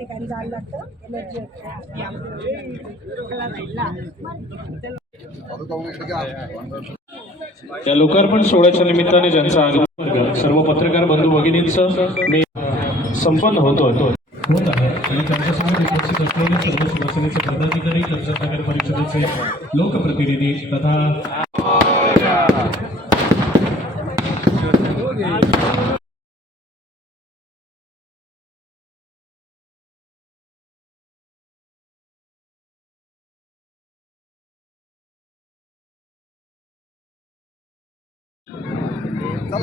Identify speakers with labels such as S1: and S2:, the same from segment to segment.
S1: ठिकाणी जायला लागतं. एलर्जी
S2: या लोकार्पण सोहळ्याच्या निमित्ताने ज्यांचा आगमन सर्व पत्रकार बंधू भगिनींचं मी संपन्न होतो. होत आहे. आणि त्यांच्यासमोर उपस्थित असलेले सर्व शिवसेनेचे पदाधिकारी कर्जत नगर परिषदेचे लोकप्रतिनिधी तथा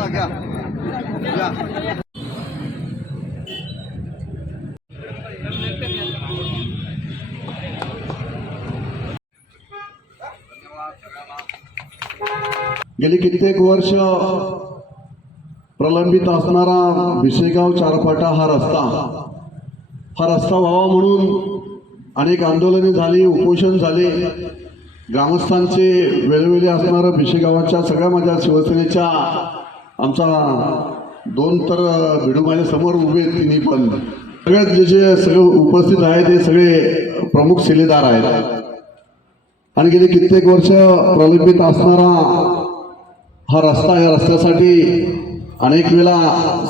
S3: घ्या. घ्या. गेली कित्येक वर्ष प्रलंबित असणारा भिसेगाव चारपाटा हा रस्ता. हा रस्ता व्हावा म्हणून अनेक आंदोलने झाली उपोषण झाले. ग्रामस्थांचे वेळोवेळी असणारं भिशेगावाच्या सगळ्या माझ्या शिवसेनेच्या आमचा दोन तर भिडू माझ्यासमोर उभे आहेत तिन्ही पण. सगळ्यात जे जे सगळे उपस्थित आहेत ते सगळे प्रमुख शिलेदार आहेत. आणि गेली कित्येक वर्ष प्रलंबित असणारा हा रस्ता या रस्त्यासाठी अनेक वेळा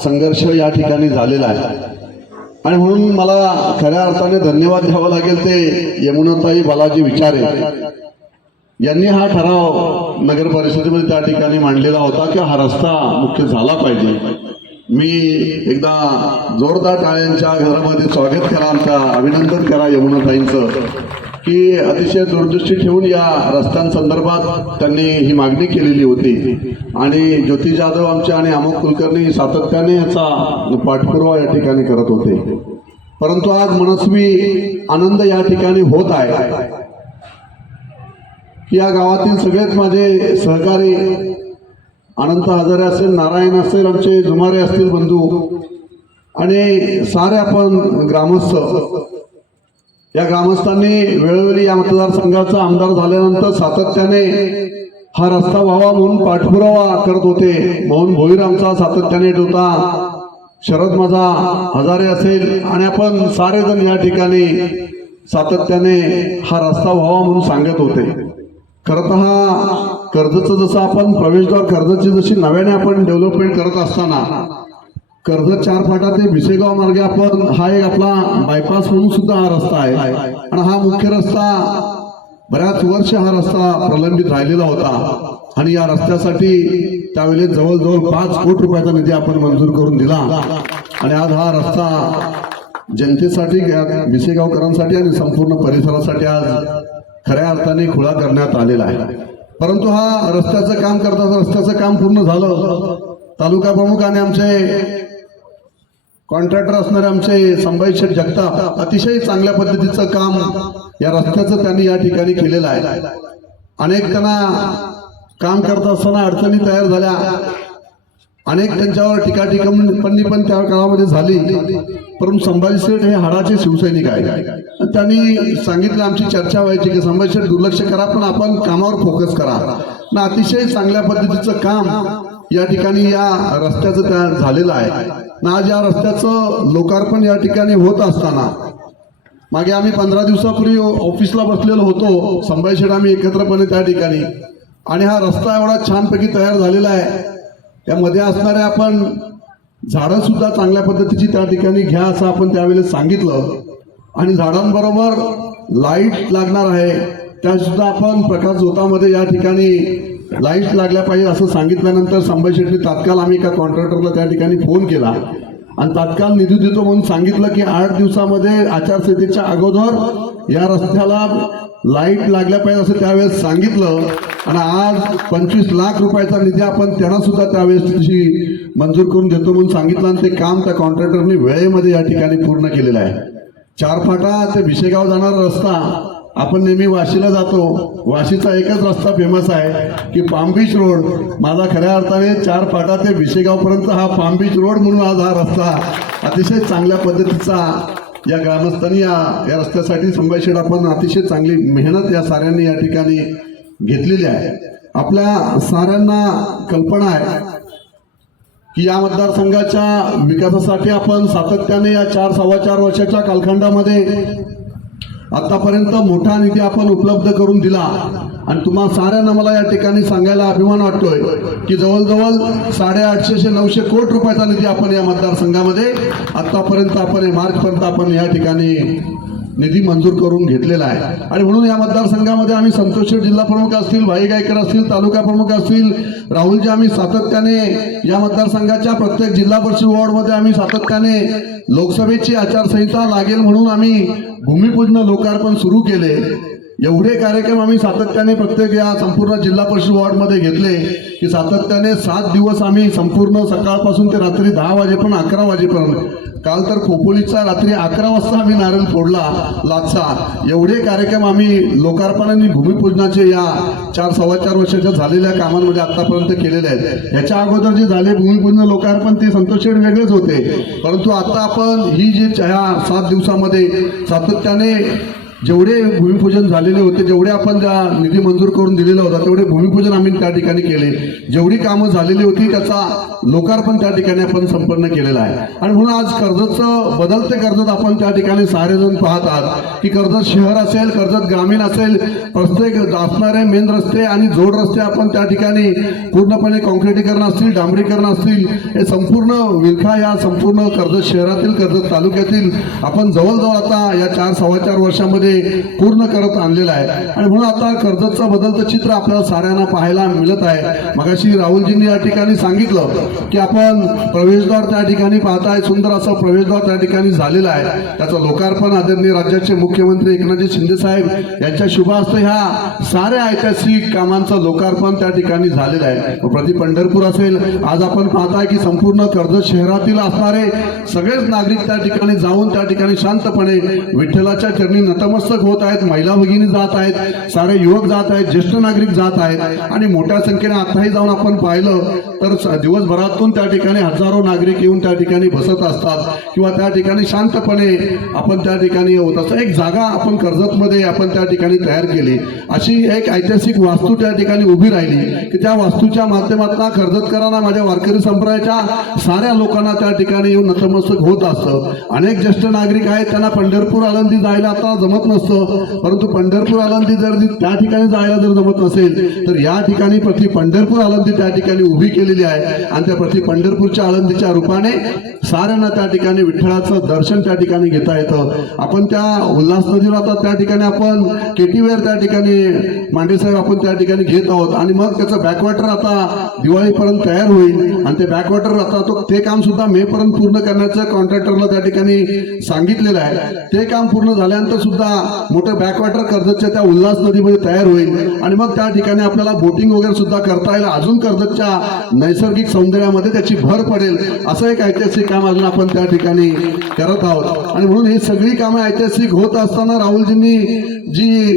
S3: संघर्ष या ठिकाणी झालेला आहे. आणि म्हणून मला खऱ्या अर्थाने धन्यवाद घ्यावं लागेल ते यमुनाताई बालाजी विचारे. यांनी हा ठराव नगर परिषदेमध्ये त्या ठिकाणी मांडलेला होता की हा रस्ता मुख्य झाला पाहिजे. मी एकदा जोरदार टाळ्यांच्या घरामध्ये स्वागत करा आमचा अभिनंदन करा यमुनाताईंचं की अतिशय दूरदृष्टी ठेवून या रस्त्यांसंदर्भात त्यांनी ही मागणी केलेली होती. आणि ज्योती जाधव आमच्या आणि अमोक कुलकर्णी सातत्याने याचा पाठपुरावा या ठिकाणी करत होते. परंतु आज मनस्वी आनंद या ठिकाणी होत आहे. या गावातील सगळेच माझे सहकारी अनंत हजारे असेल नारायण असेल आमचे जुमारे असतील बंधू आणि सारे आपण ग्रामस्थ. या ग्रामस्थांनी वेळोवेळी या मतदारसंघाचा आमदार झाल्यानंतर सातत्याने हा रस्ता व्हावा म्हणून पाठपुरावा करत होते. मोहन भोईर आमचा सातत्याने होता. शरद माझा हजारे असेल आणि आपण सारेजण या ठिकाणी सातत्याने हा रस्ता व्हावा म्हणून सांगत होते. खरं तर हा कर्जचं जसं आपण प्रवेशद्वार कर्जची जशी नव्याने आपण डेव्हलपमेंट करत असताना कर्जत चार फाटा ते भिसेगाव मार्गे आपण हा एक आपला बायपास म्हणून सुद्धा हा रस्ता आहे. आणि हा मुख्य रस्ता बऱ्याच वर्ष हा रस्ता प्रलंबित राहिलेला होता. आणि या रस्त्यासाठी त्यावेळेस जवळजवळ पाच कोटी रुपयाचा निधी आपण मंजूर करून दिला. आणि आज हा रस्ता जनतेसाठी भिसेगावकरांसाठी आणि संपूर्ण परिसरासाठी आज खऱ्या अर्थाने खुळा करण्यात आलेला आहे. परंतु हा रस्त्याचं काम करता रस्त्याचं काम पूर्ण झालं. तालुका प्रमुखाने आमचे कॉन्ट्रॅक्टर असणारे आमचे संभाजी शेठ जगताप अतिशय चांगल्या पद्धतीचं काम या रस्त्याचं त्यांनी या ठिकाणी केलेलं आहे. अनेक त्यांना काम करत असताना अडचणी तयार झाल्या. अनेक त्यांच्यावर टीका टिप्पणी पण त्या काळामध्ये झाली. परंतु संभाजी शेठ हे हाडाचे शिवसैनिक आहेत. त्यांनी सांगितलं आमची चर्चा व्हायची की संभाजी शेठ दुर्लक्ष करा पण आपण कामावर फोकस करा. ना अतिशय चांगल्या पद्धतीचं काम या ठिकाणी या रस्त्याचं त्या झालेलं आहे. ना आज या रस्त्याचं लोकार्पण या ठिकाणी होत असताना मागे आम्ही पंधरा दिवसापूर्वी ऑफिसला बसलेलो होतो. संभाजी शेठ आम्ही एकत्रपणे त्या ठिकाणी. आणि हा रस्ता एवढा छानपैकी तयार झालेला आहे. त्यामध्ये असणाऱ्या आपण झाडंसुद्धा चांगल्या पद्धतीची त्या ठिकाणी घ्या असं आपण त्यावेळेस सांगितलं. आणि झाडांबरोबर लाइट लागणार आहे त्यासुद्धा आपण प्रकाश झोतामध्ये या ठिकाणी लाइट लागल्या पाहिजे असं सांगितल्यानंतर संभाजी शेट्टी तात्काळ आम्ही एका कॉन्ट्रॅक्टरला त्या ठिकाणी फोन केला. आणि तात्काळ निधी देतो म्हणून सांगितलं की आठ दिवसामध्ये आचारसंहितेच्या अगोदर या रस्त्याला लाइट लागल्या पाहिजे असं त्यावेळेस सांगितलं. आणि आज पंचवीस लाख रुपयाचा निधी आपण त्यांना सुद्धा त्यावेळेस तशी मंजूर करून देतो म्हणून सांगितलं. आणि ते काम त्या कॉन्ट्रॅक्टरने वेळेमध्ये या ठिकाणी पूर्ण केलेलं आहे. चार फाटा ते भिशेगाव जाणारा रस्ता आपण नेहमी वाशीला जातो. वाशीचा एकच रस्ता फेमस आहे की पाम बीच रोड माझा खऱ्या अर्थाने चार फाटा ते भिशेगावपर्यंत हा पाम बीच रोड म्हणून आज हा रस्ता अतिशय चांगल्या पद्धतीचा या ग्रामस्थांनी या या रस्त्यासाठी संभाषण आपण अतिशय चांगली मेहनत या साऱ्यांनी या ठिकाणी घेतलेली आहे. आपल्या साऱ्यांना कल्पना आहे की या मतदारसंघाच्या विकासासाठी आपण सातत्याने या चार सव्वा चार वर्षाच्या कालखंडामध्ये आतापर्यंत मोठा निधी आपण उपलब्ध करून दिला. आणि तुम्हा साऱ्यांना मला या ठिकाणी सांगायला अभिमान वाटतोय की जवळजवळ साडेआठशे ते नऊशे कोटी रुपयाचा निधी आपण या मतदारसंघामध्ये आतापर्यंत आपण मार्चपर्यंत आपण या ठिकाणी निधी मंजूर करून घेतलेला आहे. आणि म्हणून या मतदारसंघामध्ये आम्ही संतोष जिल्हा प्रमुख असतील भाई गायकर असतील तालुका प्रमुख असतील राहुलजी आम्ही सातत्याने या मतदारसंघाच्या प्रत्येक जिल्हा परिषद वॉर्डमध्ये आम्ही सातत्याने लोकसभेची आचारसंहिता लागेल म्हणून आम्ही भूमिपूजन लोकार्पण सुरू केले. एवढे कार्यक्रम आम्ही सातत्याने प्रत्येक या संपूर्ण जिल्हा परिषद वॉर्डमध्ये घेतले की सातत्याने सात दिवस आम्ही संपूर्ण सकाळपासून ते रात्री दहा वाजेपर्यंत अकरा वाजेपर्यंत काल तर खोपोलीचा रात्री अकरा वाजता आम्ही नारळ फोडला लाचा एवढे कार्यक्रम आम्ही लोकार्पण आणि भूमिपूजनाचे या चार सव्वा चार वर्षाच्या झालेल्या कामांमध्ये आतापर्यंत केलेले आहेत. ह्याच्या अगोदर जे झाले भूमिपूजन लोकार्पण ते संतोष वेगळेच होते. परंतु आता आपण ही जी ह्या सात दिवसामध्ये सातत्याने जेवढे भूमिपूजन झालेले होते जेवढे आपण ज्या निधी मंजूर करून दिलेला होता तेवढे भूमिपूजन आम्ही त्या ठिकाणी केले. जेवढी कामं झालेली होती त्याचा लोकार्पण त्या ठिकाणी आपण संपन्न केलेला आहे. आणि म्हणून आज कर्जतचं बदलते कर्जत आपण त्या ठिकाणी सारेजण पाहत आहात की कर्जत शहर असेल कर्जत ग्रामीण असेल प्रत्येक असणारे मेन रस्ते आणि जोड रस्ते आपण त्या ठिकाणी पूर्णपणे कॉन्क्रिटीकरण असतील डांबरीकरण असतील हे संपूर्ण विलखा या संपूर्ण कर्जत शहरातील कर्जत तालुक्यातील आपण जवळजवळ आता या चार सव्वा चार वर्षामध्ये पूर्ण करत आणलेला आहे. आणि म्हणून आता कर्जतचं बदलतं चित्र आपल्याला साऱ्यांना पाहायला मिळत आहे. मगाशी राहुलजींनी या ठिकाणी सांगितलं की आपण प्रवेशद्वार त्या ठिकाणी पाहताय सुंदर असं प्रवेशद्वार त्या ठिकाणी झालेलं आहे. त्याचं लोकार्पण आदरणीय राज्याचे मुख्यमंत्री एकनाथजी शिंदे साहेब यांच्या शुभास्ते ह्या साऱ्या ऐतिहासिक कामांचं लोकार्पण त्या ठिकाणी झालेलं आहे. प्रति पंढरपूर असेल आज आपण पाहताय की संपूर्ण कर्जत शहरातील असणारे सगळेच नागरिक त्या ठिकाणी जाऊन त्या ठिकाणी शांतपणे विठ्ठलाच्या चरणी नतमस्तक होत आहेत महिला भगिनी जात आहेत सारे युवक जात आहेत ज्येष्ठ नागरिक जात आहेत. आणि मोठ्या संख्येने आताही जाऊन आपण पाहिलं तर दिवसभरातून त्या ठिकाणी हजारो नागरिक येऊन त्या ठिकाणी बसत असतात किंवा त्या ठिकाणी शांतपणे आपण त्या ठिकाणी होत असतो एक जागा आपण कर्जतमध्ये आपण त्या ठिकाणी तयार केली. अशी एक ऐतिहासिक वास्तू त्या ठिकाणी उभी राहिली की त्या वास्तूच्या माध्यमातून कर्जतकरांना माझ्या वारकरी संप्रदायाच्या साऱ्या लोकांना त्या ठिकाणी येऊन नतमस्तक होत असतं. अनेक ज्येष्ठ नागरिक आहेत त्यांना पंढरपूर आळंदी जायला आता जमत नसतं. परंतु पंढरपूर आलंदी जर त्या ठिकाणी जायला जर जमत नसेल तर या ठिकाणी प्रति पंढरपूर आलंदी त्या ठिकाणी उभी केलेली आहे. आणि त्या प्रति पंढरपूरच्या आळंदीच्या रूपाने साऱ्यांना त्या ठिकाणी विठ्ठलाचं दर्शन त्या ठिकाणी घेता येतं. आपण त्या उल्हास नदीवर आता त्या ठिकाणी आपण केटीवेअर त्या ठिकाणी मांडे साहेब आपण त्या ठिकाणी घेत आहोत. आणि मग त्याचं बॅकवॉटर आता दिवाळीपर्यंत तयार होईल. आणि ते बॅकवॉटर आता तो ते काम सुद्धा मे पर्यंत पूर्ण करण्याचं कॉन्ट्रॅक्टरला त्या ठिकाणी सांगितलेलं आहे. ते काम पूर्ण झाल्यानंतर सुद्धा मोठं बॅकवॉटर कर्जतच्या त्या उल्हास नदीमध्ये तयार होईल. आणि मग त्या ठिकाणी आपल्याला बोटिंग वगैरे सुद्धा करता येईल. अजून कर्जतच्या नैसर्गिक सौंदर्यामध्ये त्याची भर पडेल. असं एक ऐतिहासिक काम अजून आपण त्या ठिकाणी करत आहोत. आणि म्हणून ही सगळी कामं ऐतिहासिक होत असताना राहुलजींनी जी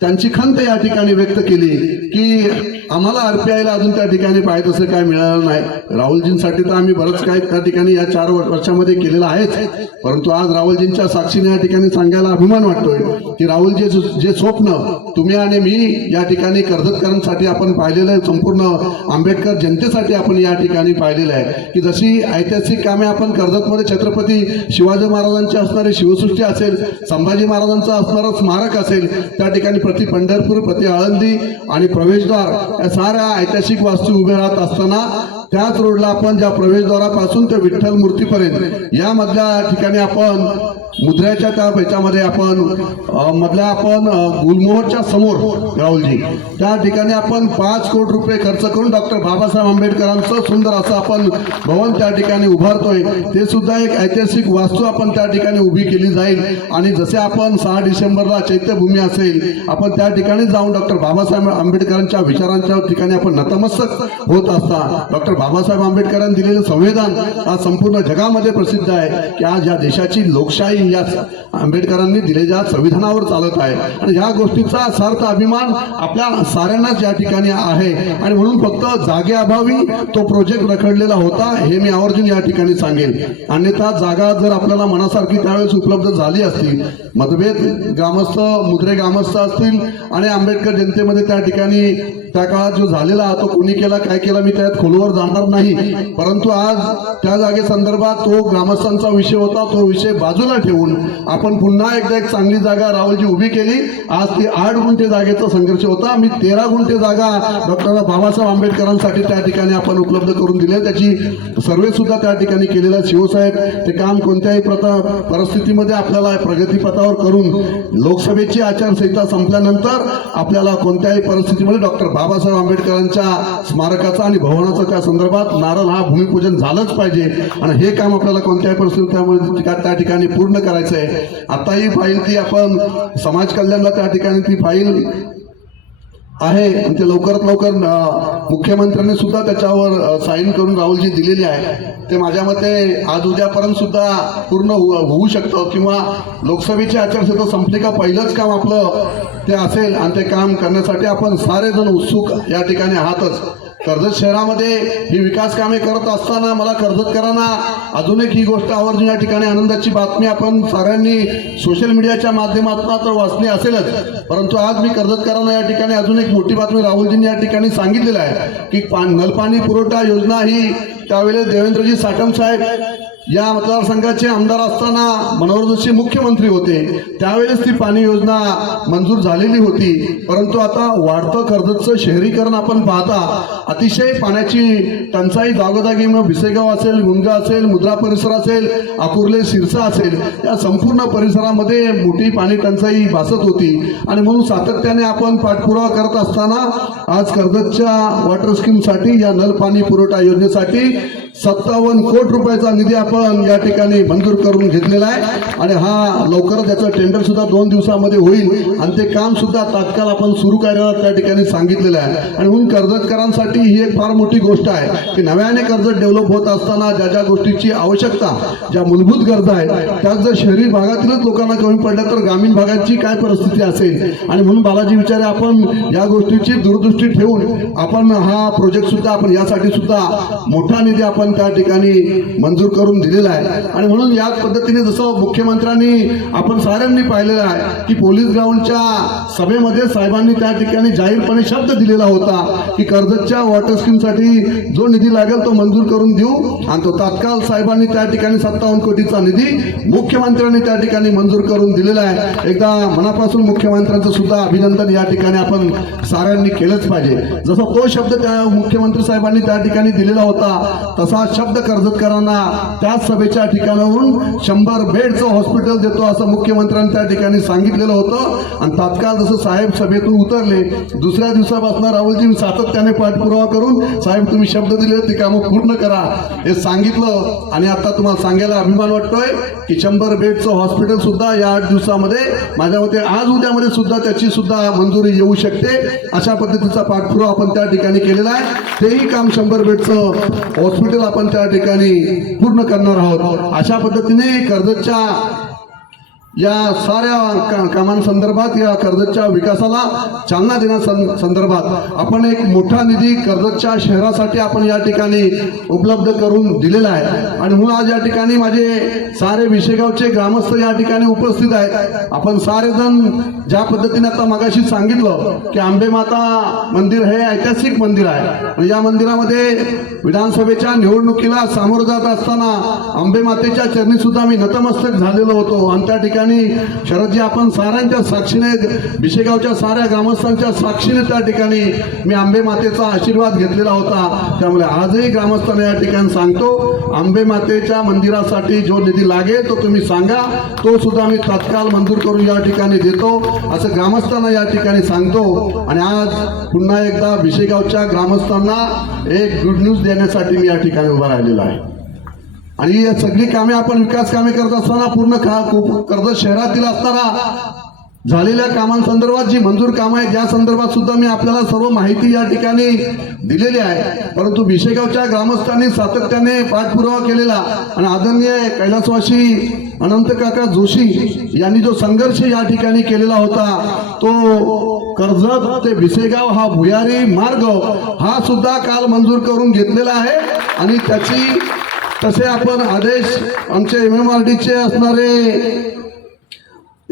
S3: त्यांची खंत या ठिकाणी व्यक्त केली की आम्हाला आरपीआयला अजून त्या ठिकाणी पाहिजे तसं काय मिळालं नाही. राहुलजींसाठी तर आम्ही बरंच काय त्या ठिकाणी या चार वर्षामध्ये केलेलं आहेच. परंतु आज राहुलजींच्या साक्षीने या ठिकाणी सांगायला अभिमान वाटतोय की राहुलजी जे स्वप्न तुम्ही आणि मी या ठिकाणी कर्जतकरांसाठी आपण पाहिलेलं आहे संपूर्ण आंबेडकर जनतेसाठी आपण या ठिकाणी पाहिलेलं आहे. की जशी ऐतिहासिक कामे आपण कर्जतमध्ये छत्रपती शिवाजी महाराजांची असणारी शिवसृष्टी असेल संभाजी महाराजांचं असणारं स्मारक असेल त्या ठिकाणी प्रति पंढरपूर प्रति आळंदी आणि प्रवेशद्वार या साऱ्या ऐतिहासिक वास्तू उभ्या राहत असताना त्याच रोडला आपण ज्या प्रवेशद्वारापासून ते विठ्ठल मूर्तीपर्यंत या मधल्या ठिकाणी आपण मुद्राच्या त्या ह्याच्यामध्ये आपण मधल्या आपण गुलमोहरच्या समोर राहुलजी त्या ठिकाणी आपण पाच कोटी रुपये खर्च करून डॉक्टर बाबासाहेब आंबेडकरांचं सुंदर असं आपण भवन त्या ठिकाणी उभारतोय. ते सुद्धा एक ऐतिहासिक वास्तू आपण त्या ठिकाणी उभी केली जाईल. आणि जसे आपण सहा डिसेंबरला चैत्यभूमी असेल आपण त्या ठिकाणी जाऊन डॉक्टर बाबासाहेब आंबेडकरांच्या विचारांच्या ठिकाणी आपण नतमस्तक होत असता डॉक्टर बाबासाहेब आंबेडकरांनी दिलेलं संविधान आज संपूर्ण जगामध्ये प्रसिद्ध आहे की आज या देशाची लोकशाही या आंबेडकरांनी दिलेल्या संविधानावर चालत आहे. आणि ह्या गोष्टीचा सार्थ अभिमान आपल्या साऱ्यांनाच या ठिकाणी आहे. आणि म्हणून फक्त जागेअभावी तो प्रोजेक्ट रखडलेला होता हे मी आवर्जून या ठिकाणी सांगेन. अन्यथा जागा जर आपल्याला मनासारखी त्यावेळेस उपलब्ध झाली असती मतभेद ग्रामस्थ मुद्रे ग्रामस्थ असतील आणि आंबेडकर जनतेमध्ये त्या ठिकाणी त्या काळात जो झालेला तो कोणी केला काय केला मी त्यात खोलवर जाणार नाही. परंतु आज त्या जागे संदर्भात तो ग्रामस्थांचा विषय होता तो विषय बाजूला ठेवून आपण पुन्हा एकदा एक चांगली जागा राहुलजी उभी केली. आज ती आठ गुंठे जागेचा संघर्ष होता. मी तेरा गुंठे जागा डॉक्टर बाबासाहेब आंबेडकरांसाठी त्या ठिकाणी आपण उपलब्ध करून दिली त्याची सर्वे सुद्धा त्या ठिकाणी केलेला शिवसाहेब ते काम कोणत्याही प्रथा परिस्थितीमध्ये आपल्याला प्रगतीपथावर करून लोकसभेची आचारसंहिता संपल्यानंतर आपल्याला कोणत्याही परिस्थितीमध्ये डॉक्टर बाबासाहेब आंबेडकरांच्या स्मारकाचा आणि भवनाचा त्या संदर्भात नारळ हा भूमिपूजन झालंच पाहिजे. आणि हे काम आपल्याला कोणत्याही परिस्थितीत त्यामुळे त्या- ठिकाणी पूर्ण करायचं आहे आता ही फाईल ती आपण समाज कल्याणला त्या ठिकाणी ती फाईल आहे. आणि ते लवकरात लवकर मुख्यमंत्र्यांनी सुद्धा त्याच्यावर साईन करून राहुलजी दिलेली आहे ते माझ्या मते आज उद्यापर्यंत सुद्धा पूर्ण हो, होऊ शकतं किंवा लोकसभेची आचारसंहिता संपली का पहिलंच काम आपलं ते असेल. आणि ते काम करण्यासाठी आपण सारेजण उत्सुक या ठिकाणी आहातच. कर्जत शहरामध्ये ही विकास कामे करत असताना मला कर्जतकरांना अजून एक ही गोष्ट आवर्जून या ठिकाणी आनंदाची बातमी आपण साऱ्यांनी सोशल मीडियाच्या माध्यमातून तर वाचली असेलच. परंतु आज मी कर्जतकरांना या ठिकाणी अजून एक मोठी बातमी राहुलजींनी या ठिकाणी सांगितलेलं आहे की पा नलपाणी पुरवठा योजना ही त्यावेळेस देवेंद्रजी साठम साहेब या मतदारसंघाचे आमदार असताना मनोहर जोशी मुख्यमंत्री होते. त्यावेळेस ती पाणी योजना मंजूर झालेली होती. परंतु आता वाढतं कर्जतचं शहरीकरण आपण पाहता अतिशय पाण्याची टंचाई जागोजागी मग भिसेगाव असेल गुंडगा असेल मुद्रा परिसर असेल आकुर्ले सिरसा असेल या संपूर्ण परिसरामध्ये मोठी पाणी टंचाई भासत होती. आणि म्हणून सातत्याने आपण पाठपुरावा करत असताना आज कर्जतच्या वॉटर स्कीमसाठी या नल पाणी पुरवठा योजनेसाठी सत्तावन्न कोटी रुपयाचा निधी आपण या ठिकाणी मंजूर करून घेतलेला आहे. आणि हा लवकरच त्याचं टेंडर सुद्धा दोन दिवसामध्ये होईल. आणि ते काम सुद्धा तात्काळ आपण सुरू करायला त्या ठिकाणी सांगितलेलं आहे. आणि म्हणून कर्जतकरांसाठी ही एक फार मोठी गोष्ट आहे की नव्याने कर्जत डेव्हलप होत असताना ज्या ज्या गोष्टीची आवश्यकता ज्या मूलभूत गरजा आहेत त्यात जर शहरी भागातीलच लोकांना कमी पडल्या तर ग्रामीण भागाची काय परिस्थिती असेल? आणि म्हणून बालाजी विचारे आपण या गोष्टीची दूरदृष्टी ठेवून आपण हा प्रोजेक्ट सुद्धा आपण यासाठी सुद्धा मोठा निधी आपण त्या ठिकाणी मंजूर करून दिलेला आहे. आणि म्हणून याच पद्धतीने जसं मुख्यमंत्र्यांनी आपण साऱ्यांनी पाहिलेलं आहे की पोलीस ग्राउंडच्या सभेमध्ये साहेबांनी त्या ठिकाणी जाहीरपणे शब्द दिलेला होता की कर्जतच्या वॉटर स्कीमसाठी जो निधी लागेल तो मंजूर करून देऊ. आणि तो तात्काळ साहेबांनी त्या ठिकाणी सत्तावन्न कोटीचा निधी मुख्यमंत्र्यांनी त्या ठिकाणी मंजूर करून दिलेला आहे. एकदा मनापासून मुख्यमंत्र्यांचं सुद्धा अभिनंदन या ठिकाणी आपण साऱ्यांनी केलंच पाहिजे. जसं तो शब्द त्या मुख्यमंत्री साहेबांनी त्या ठिकाणी दिलेला होता तसा शब्द कर्जतकरांना त्याच सभेच्या ठिकाणाहून शंभर बेडचं हॉस्पिटल देतो असं मुख्यमंत्र्यांनी त्या ठिकाणी सांगितलेलं होतं. आणि तात्काळ जसं साहेब सभेतून उतरले दुसऱ्या दिवसापासून राहुलजी सातत्याने पाठपुरावा करून साहेब तुम्ही शब्द दिले ते कामं पूर्ण करा. हे सांगितलं आणि आता तुम्हाला सांगायला अभिमान वाटतोय की शंभर बेडचं हॉस्पिटल सुद्धा या आठ दिवसामध्ये माझ्या मते आज उद्यामध्ये सुद्धा त्याची सुद्धा मंजुरी येऊ शकते. अशा पद्धतीचा पाठपुरावा आपण त्या ठिकाणी केलेला आहे. तेही काम शंभर बेडचं हॉस्पिटल आपण त्या ठिकाणी पूर्ण करणार आहोत. अशा पद्धतीने कर्जतच्या या साऱ्या कामांसंदर्भात या कर्जतच्या विकासाला चालना देण्या संदर्भात आपण एक मोठा निधी कर्जतच्या शहरासाठी आपण या ठिकाणी उपलब्ध करून दिलेला आहे. आणि म्हणून आज या ठिकाणी माझे सारे विशेगावचे ग्रामस्थ या ठिकाणी उपस्थित आहेत. आपण सारेजण ज्या पद्धतीने आता मगाशी सांगितलं की आंबे माता मंदिर हे ऐतिहासिक मंदिर आहे. या मंदिरामध्ये विधानसभेच्या निवडणुकीला सामोरं जात असताना आंबे मातेच्या चरणी सुद्धा मी नतमस्तक झालेलो होतो. आणि त्या ठिकाणी शरदजी आपण साऱ्यांच्या साक्षीने भिशेगावच्या साऱ्या ग्रामस्थांच्या साक्षीने त्या ठिकाणी मी आंबे मातेचा आशीर्वाद घेतलेला होता. त्यामुळे आजही ग्रामस्थांना या ठिकाणी सांगतो आंबे मातेच्या मंदिरासाठी जो निधी लागेल तो तुम्ही सांगा. तो सुद्धा मी तत्काळ मंजूर करून या ठिकाणी देतो. असं ग्रामस्थांना या ठिकाणी सांगतो. आणि आज पुन्हा एकदा भिशेगावच्या ग्रामस्थांना एक गुड न्यूज देण्यासाठी मी या ठिकाणी उभा राहिलेला आहे. आणि या सगळी कामे आपण विकास कामे करत असताना पूर्ण खा कर्जत शहरातील असताना झालेल्या कामांसंदर्भात जी मंजूर कामं आहेत या संदर्भात सुद्धा मी आपल्याला सर्व माहिती या ठिकाणी दिलेली आहे. परंतु भिशेगावच्या ग्रामस्थांनी सातत्याने पाठपुरावा केलेला आणि आदरणीय कैलासवासी अनंत काका जोशी यांनी जो संघर्ष या ठिकाणी केलेला होता तो कर्जत ते भिसेगाव हा भुयारी मार्ग हा सुद्धा काल मंजूर करून घेतलेला आहे. आणि त्याची तसे आपण आदेश आमचे एम एम आर डीचे असणारे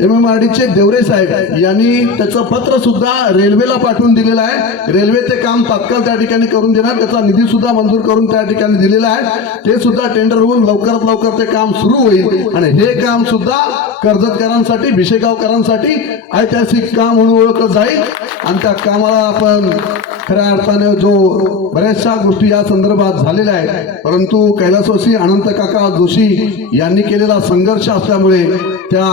S3: एम एम आर डीचे देवरे साहेब यांनी त्याचं पत्र सुद्धा रेल्वेला पाठवून दिलेलं आहे. रेल्वे ते काम तात्काळ त्या ठिकाणी करून देणार. त्याचा निधी सुद्धा मंजूर करून त्या ठिकाणी दिलेला आहे. ते सुद्धा टेंडर होऊन लवकरात लवकर ते काम सुरू होईल. आणि हे काम सुद्धा कर्जतकरांसाठी भिशेगावकरांसाठी ऐतिहासिक काम म्हणून ओळखलं जाईल. आणि त्या कामाला आपण खऱ्या अर्थाने जो बऱ्याचशा गोष्टी या संदर्भात झालेल्या आहेत. परंतु कैलासवासी अनंत काका जोशी यांनी केलेला संघर्ष असल्यामुळे त्या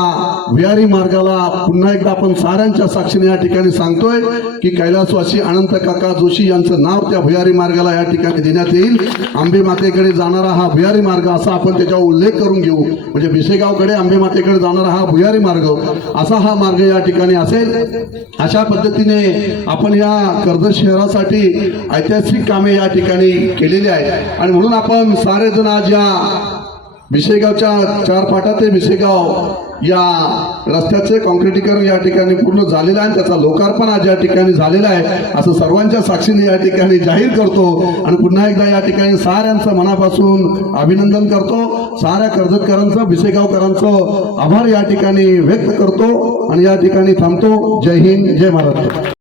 S3: भुयारी मार्गाला पुन्हा एकदा आपण साऱ्यांच्या साक्षीने या ठिकाणी सांगतोय की कैलासवासी अनंत काका जोशी यांचं नाव त्या भुयारी मार्गाला या ठिकाणी देण्यात येईल. आंबे मातेकडे जाणारा हा भुयारी मार्ग असा आपण त्याच्यावर उल्लेख करून घेऊ. म्हणजे भिसेगावकडे आंबे मातेकडे जाणारा हा भुयारी मार्ग असा हा मार्ग या ठिकाणी असेल. अशा पद्धतीने आपण या कर्जत शहरासाठी ऐतिहासिक कामे या ठिकाणी केलेली आहे आणि म्हणून आपण सारे जण आज या भिसेगावच्या चार फाटा ते भिसेगाव या रस्त्याचे कॉन्क्रिटीकरण या ठिकाणी पूर्ण झालेलं आहे आणि त्याचा लोकार्पण आज या ठिकाणी झालेला आहे. असं सर्वांच्या साक्षीने या ठिकाणी जाहीर करतो आणि पुन्हा एकदा या ठिकाणी साऱ्यांचं मनापासून अभिनंदन करतो. साऱ्या कर्जतकरांचं भिसेगावकरांचं आभार या ठिकाणी व्यक्त करतो आणि या ठिकाणी थांबतो. जय हिंद जय महाराष्ट्र.